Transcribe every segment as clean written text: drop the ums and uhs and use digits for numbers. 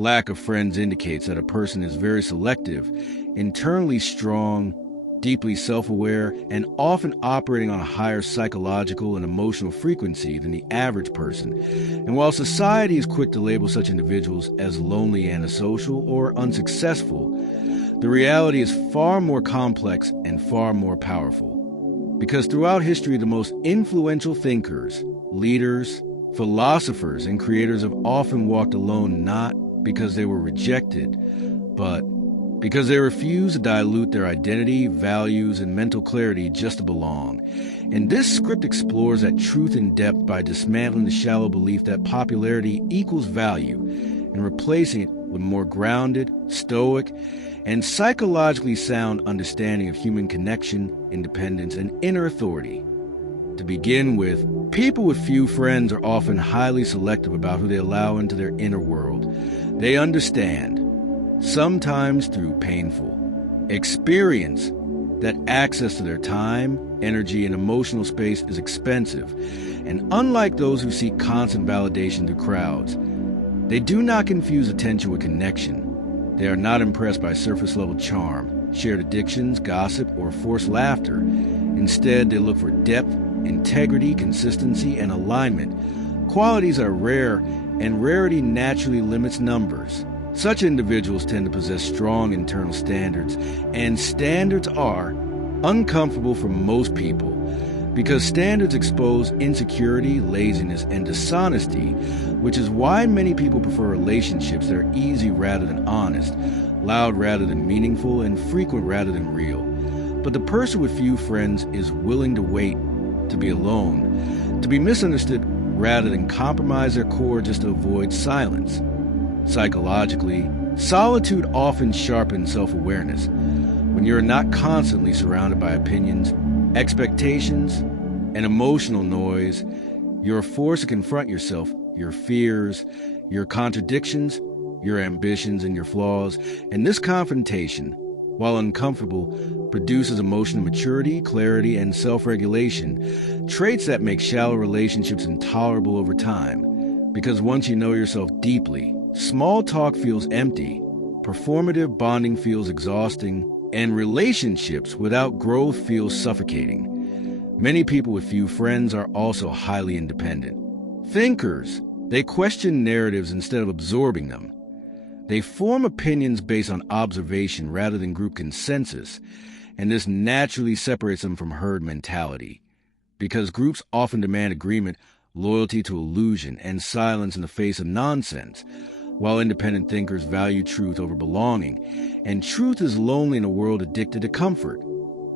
Lack of friends indicates that a person is very selective, internally strong, deeply self-aware, and often operating on a higher psychological and emotional frequency than the average person. And while society is quick to label such individuals as lonely, antisocial, or unsuccessful, the reality is far more complex and far more powerful. Because throughout history, the most influential thinkers, leaders, philosophers, and creators have often walked alone not because they were rejected, but because they refused to dilute their identity, values, and mental clarity just to belong. And this script explores that truth in depth by dismantling the shallow belief that popularity equals value and replacing it with more grounded, stoic, and psychologically sound understanding of human connection, independence, and inner authority. To begin with, people with few friends are often highly selective about who they allow into their inner world. They understand, sometimes through painful experience, that access to their time, energy, and emotional space is expensive. And unlike those who seek constant validation through crowds, they do not confuse attention with connection. They are not impressed by surface-level charm, shared addictions, gossip, or forced laughter. Instead, they look for depth, integrity, consistency, and alignment. Qualities are rare, and rarity naturally limits numbers. Such individuals tend to possess strong internal standards, and standards are uncomfortable for most people because standards expose insecurity, laziness, and dishonesty, which is why many people prefer relationships that are easy rather than honest, loud rather than meaningful, and frequent rather than real. But the person with few friends is willing to wait, to be alone, to be misunderstood rather than compromise their core just to avoid silence. Psychologically, solitude often sharpens self-awareness. When you're not constantly surrounded by opinions, expectations, and emotional noise, you're forced to confront yourself, your fears, your contradictions, your ambitions, and your flaws. And this confrontation, while uncomfortable, produces emotional maturity, clarity, and self-regulation, traits that make shallow relationships intolerable over time. Because once you know yourself deeply, small talk feels empty, performative bonding feels exhausting, and relationships without growth feel suffocating. Many people with few friends are also highly independent. Thinkers, they question narratives instead of absorbing them. They form opinions based on observation rather than group consensus, and this naturally separates them from herd mentality. Because groups often demand agreement, loyalty to illusion, and silence in the face of nonsense, while independent thinkers value truth over belonging, and truth is lonely in a world addicted to comfort.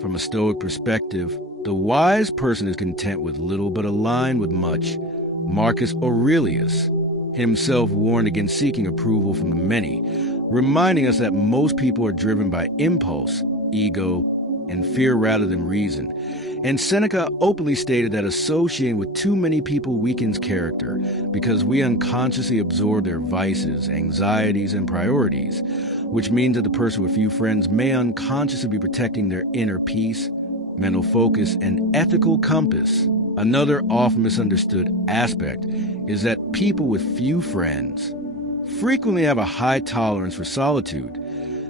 From a Stoic perspective, the wise person is content with little but aligned with much. Marcus Aurelius himself warned against seeking approval from the many, reminding us that most people are driven by impulse, ego, and fear rather than reason. And Seneca openly stated that associating with too many people weakens character because we unconsciously absorb their vices, anxieties, and priorities, which means that the person with few friends may unconsciously be protecting their inner peace, mental focus, and ethical compass. Another often misunderstood aspect is that people with few friends frequently have a high tolerance for solitude.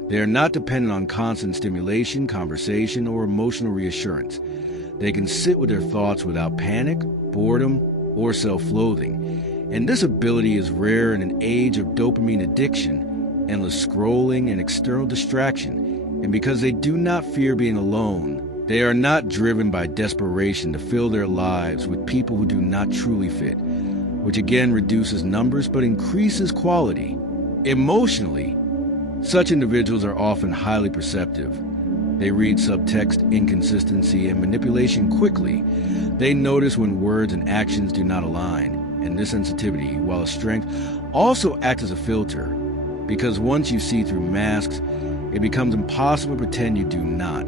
They are not dependent on constant stimulation, conversation, or emotional reassurance. They can sit with their thoughts without panic, boredom, or self-loathing. And this ability is rare in an age of dopamine addiction, endless scrolling, and external distraction. And because they do not fear being alone, they are not driven by desperation to fill their lives with people who do not truly fit, which again reduces numbers but increases quality. Emotionally, such individuals are often highly perceptive. They read subtext, inconsistency, and manipulation quickly. They notice when words and actions do not align, and this sensitivity, while a strength, also acts as a filter. Because once you see through masks, it becomes impossible to pretend you do not.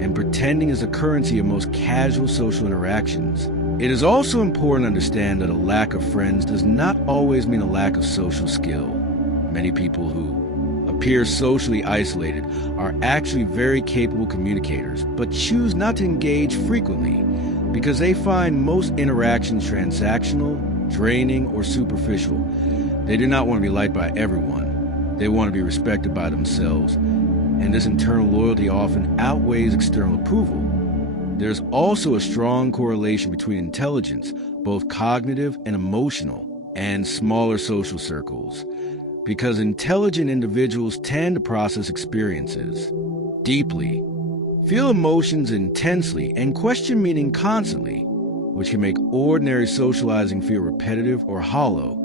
And pretending is the currency of most casual social interactions. It is also important to understand that a lack of friends does not always mean a lack of social skill. Many people who appear socially isolated are actually very capable communicators, but choose not to engage frequently because they find most interactions transactional, draining, or superficial. They do not want to be liked by everyone. They want to be respected by themselves, and this internal loyalty often outweighs external approval. There's also a strong correlation between intelligence, both cognitive and emotional, and smaller social circles, because intelligent individuals tend to process experiences deeply, feel emotions intensely, and question meaning constantly, which can make ordinary socializing feel repetitive or hollow.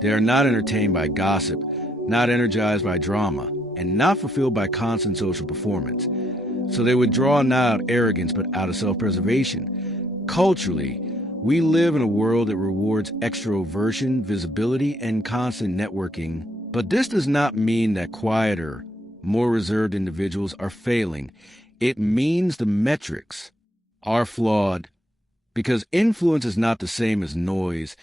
They are not entertained by gossip, not energized by drama, and not fulfilled by constant social performance. So they withdraw not out of arrogance, but out of self-preservation. Culturally, we live in a world that rewards extroversion, visibility, and constant networking. But this does not mean that quieter, more reserved individuals are failing. It means the metrics are flawed, because influence is not the same as noise,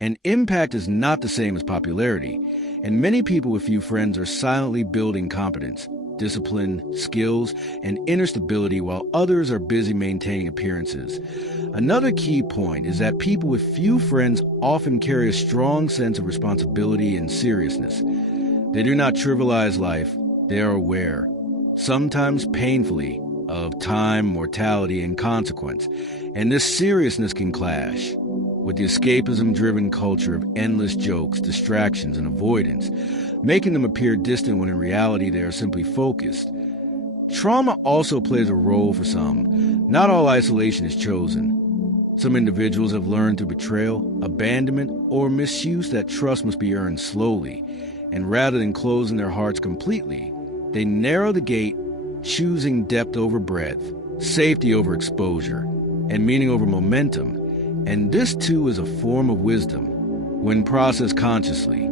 and impact is not the same as popularity. And many people with few friends are silently building competence, discipline, skills, and inner stability, while others are busy maintaining appearances. Another key point is that people with few friends often carry a strong sense of responsibility and seriousness. They do not trivialize life. They are aware, sometimes painfully, of time, mortality, and consequence. And this seriousness can clash with the escapism-driven culture of endless jokes, distractions, and avoidance, making them appear distant when in reality they are simply focused. Trauma also plays a role for some. Not all isolation is chosen. Some individuals have learned through betrayal, abandonment, or misuse that trust must be earned slowly, and rather than closing their hearts completely, they narrow the gate, choosing depth over breadth, safety over exposure, and meaning over momentum. And this too is a form of wisdom when processed consciously.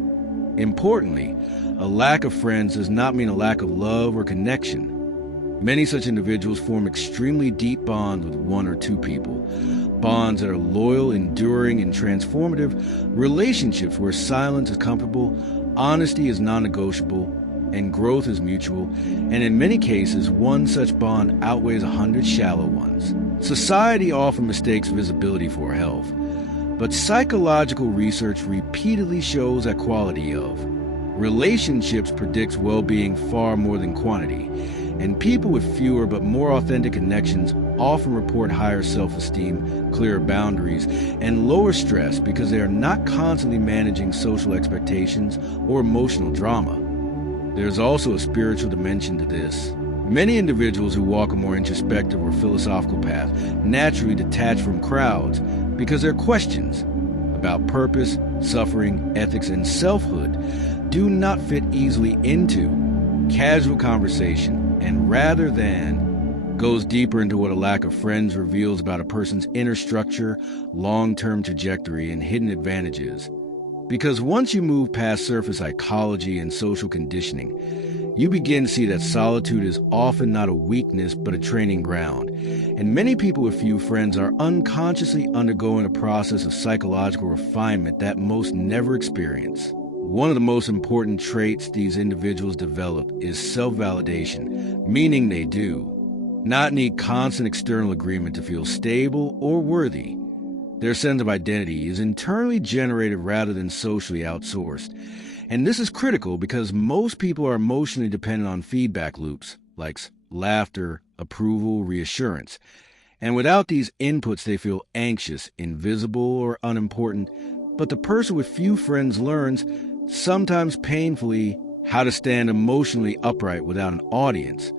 Importantly, a lack of friends does not mean a lack of love or connection. Many such individuals form extremely deep bonds with one or two people, bonds that are loyal, enduring, and transformative, relationships where silence is comfortable, honesty is non-negotiable, and growth is mutual, and in many cases, one such bond outweighs 100 shallow ones. Society often mistakes visibility for health, but psychological research repeatedly shows that quality of relationships predicts well-being far more than quantity, and people with fewer but more authentic connections often report higher self-esteem, clearer boundaries, and lower stress because they are not constantly managing social expectations or emotional drama. There's also a spiritual dimension to this. Many individuals who walk a more introspective or philosophical path naturally detach from crowds because their questions about purpose, suffering, ethics, and selfhood do not fit easily into casual conversation, and rather than goes deeper into what a lack of friends reveals about a person's inner structure, long-term trajectory, and hidden advantages. Because once you move past surface psychology and social conditioning, you begin to see that solitude is often not a weakness but a training ground. And many people with few friends are unconsciously undergoing a process of psychological refinement that most never experience. One of the most important traits these individuals develop is self-validation, meaning they do not need constant external agreement to feel stable or worthy. Their sense of identity is internally generated rather than socially outsourced. And this is critical because most people are emotionally dependent on feedback loops, like laughter, approval, reassurance. And without these inputs, they feel anxious, invisible, or unimportant. But the person with few friends learns, sometimes painfully, how to stand emotionally upright without an audience,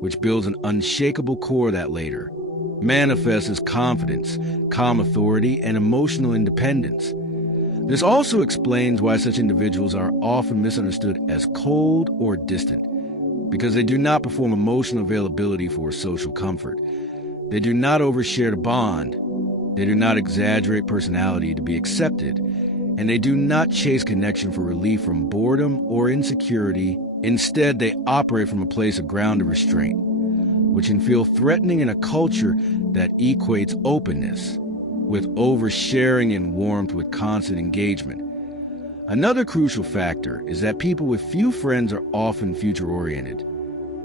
which builds an unshakable core that later manifests as confidence, calm authority, and emotional independence. This also explains why such individuals are often misunderstood as cold or distant, because they do not perform emotional availability for social comfort. They do not overshare to bond. They do not exaggerate personality to be accepted. And they do not chase connection for relief from boredom or insecurity. Instead, they operate from a place of grounded restraint, which can feel threatening in a culture that equates openness with oversharing and warmth with constant engagement. Another crucial factor is that people with few friends are often future-oriented.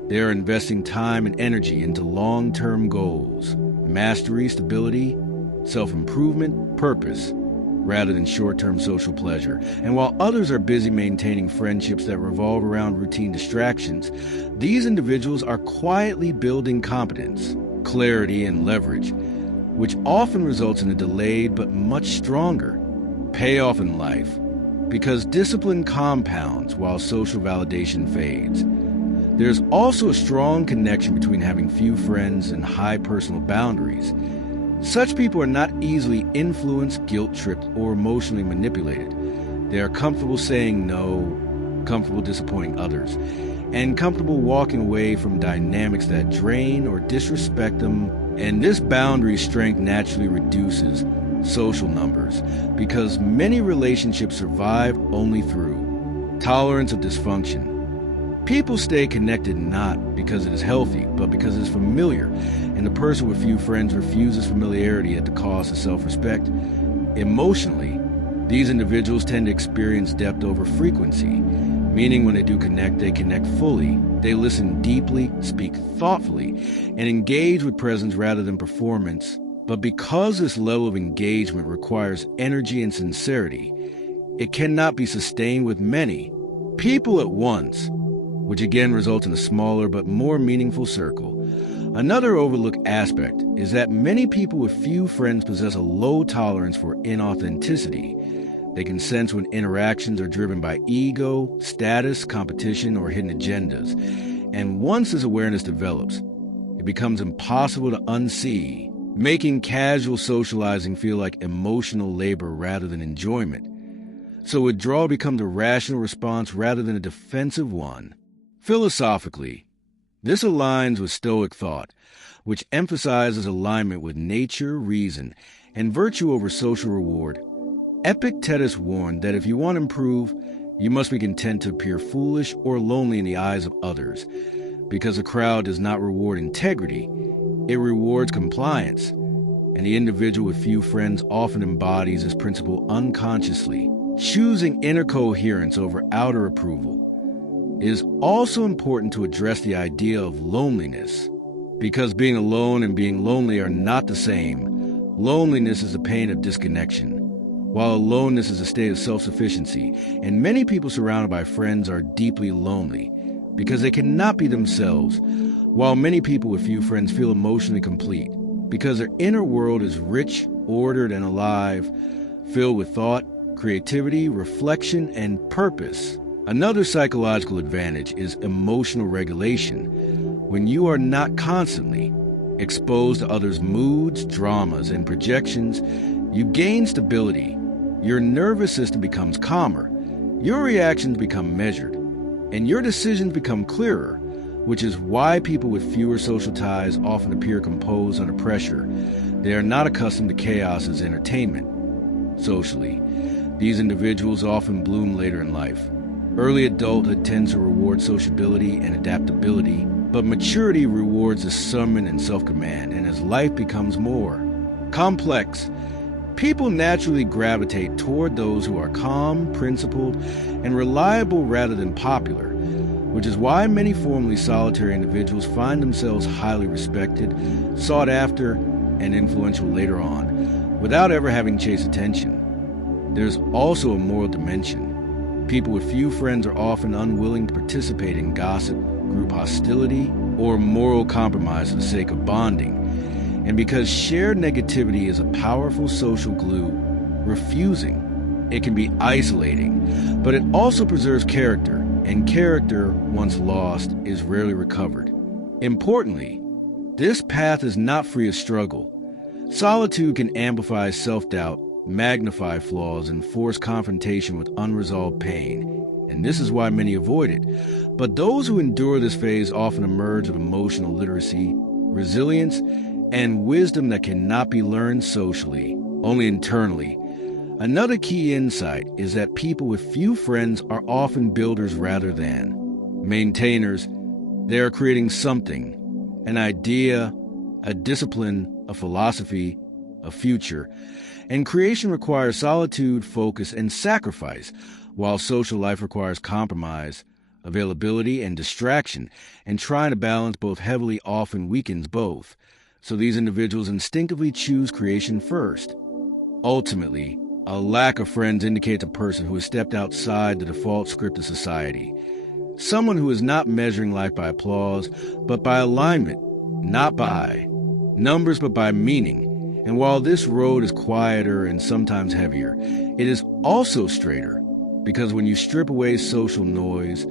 They are investing time and energy into long-term goals, mastery, stability, self-improvement, purpose. rather than short-term social pleasure. And while others are busy maintaining friendships that revolve around routine distractions, these individuals are quietly building competence, clarity, and leverage, which often results in a delayed but much stronger payoff in life, because discipline compounds while social validation fades. There's also a strong connection between having few friends and high personal boundaries. Such people are not easily influenced, guilt-tripped, or emotionally manipulated. They are comfortable saying no, comfortable disappointing others, and comfortable walking away from dynamics that drain or disrespect them. And this boundary strength naturally reduces social numbers, because many relationships survive only through tolerance of dysfunction. People stay connected not because it is healthy, but because it is familiar, and the person with few friends refuses familiarity at the cost of self-respect. Emotionally, these individuals tend to experience depth over frequency, meaning when they do connect, they connect fully. They listen deeply, speak thoughtfully, and engage with presence rather than performance. But because this level of engagement requires energy and sincerity, it cannot be sustained with many people at once, which again results in a smaller but more meaningful circle. Another overlooked aspect is that many people with few friends possess a low tolerance for inauthenticity. They can sense when interactions are driven by ego, status, competition, or hidden agendas. And once this awareness develops, it becomes impossible to unsee, making casual socializing feel like emotional labor rather than enjoyment. So withdrawal becomes a rational response rather than a defensive one. Philosophically, this aligns with Stoic thought, which emphasizes alignment with nature, reason, and virtue over social reward. Epictetus warned that if you want to improve, you must be content to appear foolish or lonely in the eyes of others, because a crowd does not reward integrity, it rewards compliance, and the individual with few friends often embodies this principle unconsciously, choosing inner coherence over outer approval. It is also important to address the idea of loneliness, because being alone and being lonely are not the same. Loneliness is the pain of disconnection, while aloneness is a state of self-sufficiency, and many people surrounded by friends are deeply lonely because they cannot be themselves, while many people with few friends feel emotionally complete because their inner world is rich, ordered, and alive, filled with thought, creativity, reflection, and purpose. Another psychological advantage is emotional regulation. When you are not constantly exposed to others' moods, dramas, and projections, you gain stability. Your nervous system becomes calmer, your reactions become measured, and your decisions become clearer, which is why people with fewer social ties often appear composed under pressure. They are not accustomed to chaos as entertainment. Socially, these individuals often bloom later in life. Early adulthood tends to reward sociability and adaptability, but maturity rewards discernment and self-command, and as life becomes more complex, people naturally gravitate toward those who are calm, principled, and reliable rather than popular, which is why many formerly solitary individuals find themselves highly respected, sought after, and influential later on, without ever having chased attention. There's also a moral dimension. People with few friends are often unwilling to participate in gossip, group hostility, or moral compromise for the sake of bonding. And because shared negativity is a powerful social glue, refusing it can be isolating, but it also preserves character, and character, once lost, is rarely recovered. Importantly, this path is not free of struggle. Solitude can amplify self-doubt, magnify flaws, and force confrontation with unresolved pain, and this is why many avoid it. But those who endure this phase often emerge with emotional literacy, resilience, and wisdom that cannot be learned socially, only internally. Another key insight is that people with few friends are often builders rather than maintainers. They are creating something, an idea, a discipline, a philosophy, a future. And creation requires solitude, focus, and sacrifice, while social life requires compromise, availability, and distraction, and trying to balance both heavily often weakens both. So these individuals instinctively choose creation first. Ultimately, A lack of friends indicates a person who has stepped outside the default script of society. Someone who is not measuring life by applause, but by alignment, not by numbers, but by meaning. And while this road is quieter and sometimes heavier, it is also straighter, because when you strip away social noise,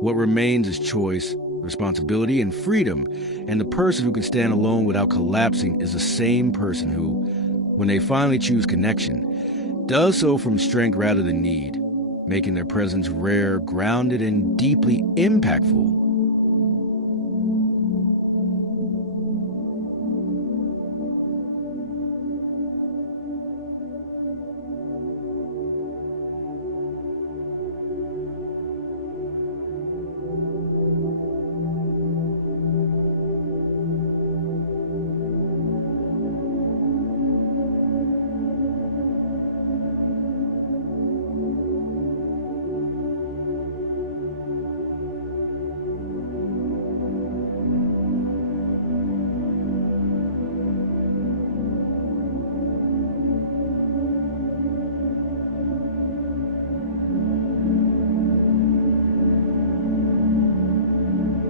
what remains is choice, responsibility, and freedom. And the person who can stand alone without collapsing is the same person who, when they finally choose connection, does so from strength rather than need, making their presence rare, grounded, and deeply impactful.